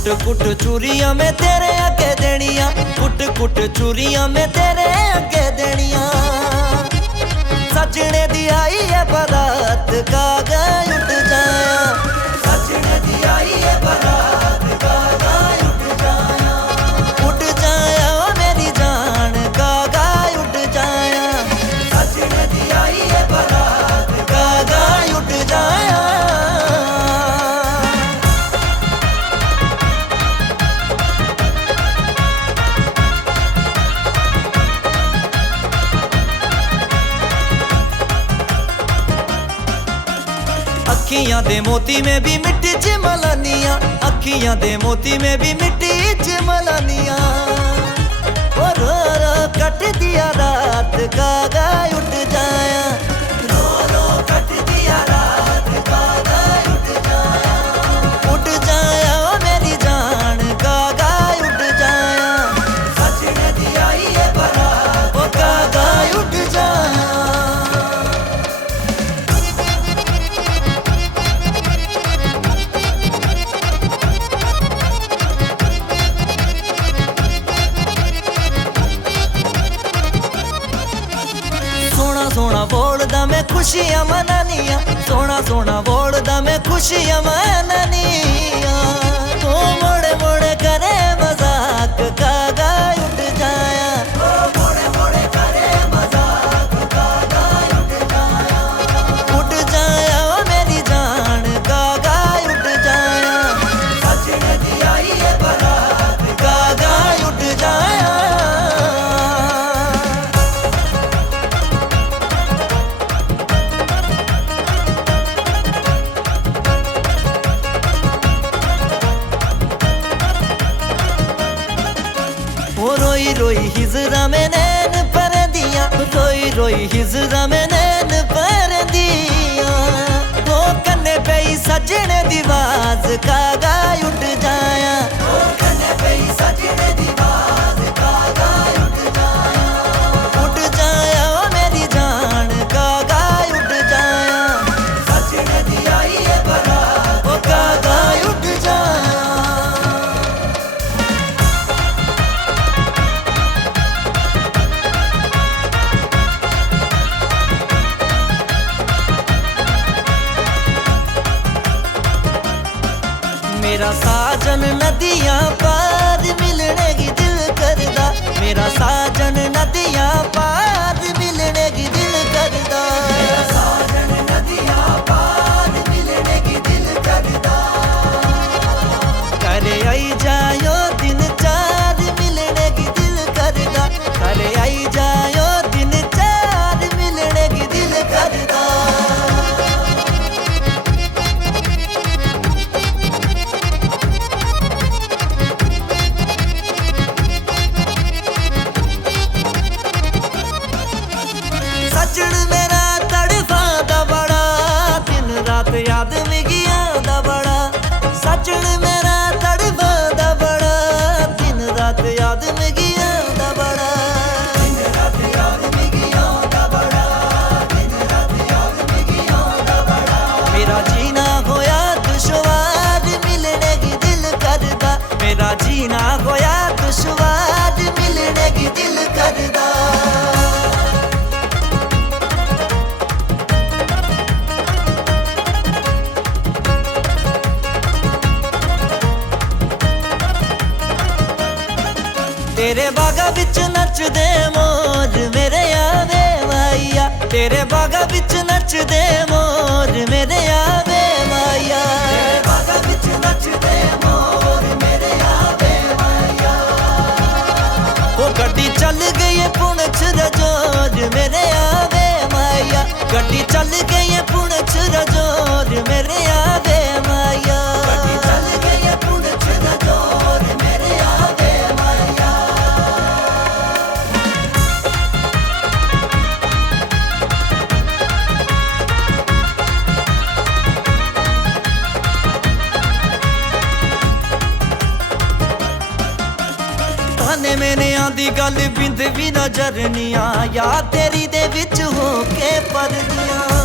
कुट कुट चूरियां में तेरे अगे देनिया, कुट कुट चूरियां में तेरे अगे देनिया। सजने दी आई है बारात गागा उठ जाया, सजने दी आई है बारात गागा उठ जाया। उठ जाया ओ मेरी जान गागा उठ जाया, सजने दी आई है बारात गागा उठ जाया। अखियां दे मोती में भी मिट्टी च मलानिया, अखियां दे मोती में भी मिट्टी च मलानिया। ओ रो रो कट दिया रात गागा उठ जाया, रो रो कट दिया रात गागा उठ जाया। उठ जाया ओ मेरी जान गागा उठ जाया, सजने दी आई है बारात ओ गागा उठ जाया। सोना बोलदा मैं खुशियां मनानिया, सोना सोना बोलदा मैं खुशियां मनानिया। तो मोड़े मोड़े करे मजाक गागा उठ जाया, ओ मोड़े मोड़े करे मजाक गागा उठ जाया। उठ जाया ओ मेरी जान गागा उठ जाया, सजने दी आई है बारात गागा उठ जाया। रोई रोई हिजरा में नैन पर दिया, रोई रोई हिजरा में नैन पर दिया। वो कन्ने पे सजने दी आवाज गागा उठ जाया, वो कन्ने पे सजने दी आवाज गागा उठ जाया। उठ जाया ओ मेरी जान गागा उठ जाया, सजने दी आई है बारात ओ गागा उठ जाया। मेरा साजन नदियां पार मिलने की दिल करदा, मेरा साजन नदियां पार मिलने की दिल करदा। मेरा साजन नदियां पार मिलने की दिल करदा। करे आई जायो दिन चार मिलने की दिल करदा, करे आई जायो दिन चार मिलने की दिल करदा। सजन मेरा तड़फादा बड़ा, दिन रात याद मिगी आंदा बड़ा। सजन मेरा तड़फादा बड़ा, दिन रात याद मिगी आंदा बड़ा। दिन रात याद मिगी आंदा बड़ा, दिन रात याद मिगी आंदा बड़ा। मेरा जीना होया दुश्वार मिलने की दिल करदा, मेरा जीना होया दुश्वार मिलने की दिल करदा। तेरे बागा विच नचदे मोर मेरे आवे माइया, तेरे बागा विच नचदे मोर मेरे आवे माइया। तेरे बागा विच नचदे मोर मेरे आवे माइया। वो गड्डी चल गई है पुंछ रजोर मेरे आवे माइया, गड्डी चल गई है पुंछ रजोर मेरे आवे माइया। गड्डी चल गई है पुंछ रजोर मेरे आवे माइया। ताने मैंने आंदी गल बिंद भी नजर नहीं आया, तेरी दे विच हो के परदियां।